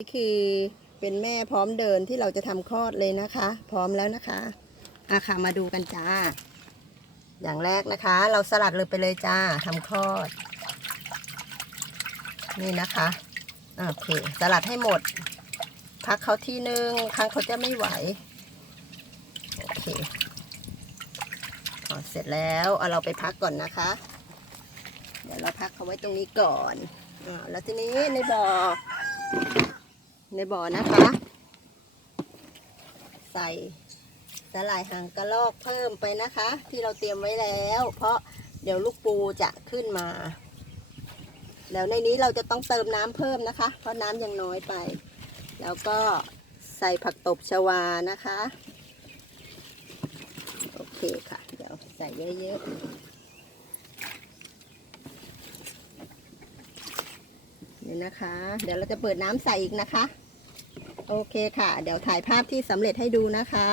นี่คือเป็นแม่พร้อมเดินที่เราจะทำคลอดเลยนะคะ พร้อมแล้วนะคะอาค่ะมาดูกันจ้า อย่างแรกนะคะ เราสลัดเลยไปเลยจ้าทำคลอด นี่นะคะโอเคสลัดให้หมด พักเขาทีนึงครั้งเขาจะไม่ไหวโอเคอเสร็จแล้วเอาเราไปพักก่อนนะคะ เดี๋ยวเราพักเขาไว้ตรงนี้ก่อนอ่าแล้วทีนี้ในบ่อ ในบ่อนะคะ ใส่สลายหางกระรอกเพิ่มไปนะคะ ที่เราเตรียมไว้แล้ว เพราะเดี๋ยวลูกปูจะขึ้นมา แล้วในนี้เราจะต้องเติมน้ำเพิ่มนะคะ เพราะน้ำยังน้อยไป แล้วก็ใส่ผักตบชวานะคะ โอเคค่ะ เดี๋ยวใส่เยอะๆนี่นะคะ เดี๋ยวเราจะเปิดน้ำใส่อีกนะคะ โอเคค่ะ เดี๋ยวถ่ายภาพที่สำเร็จให้ดูนะคะ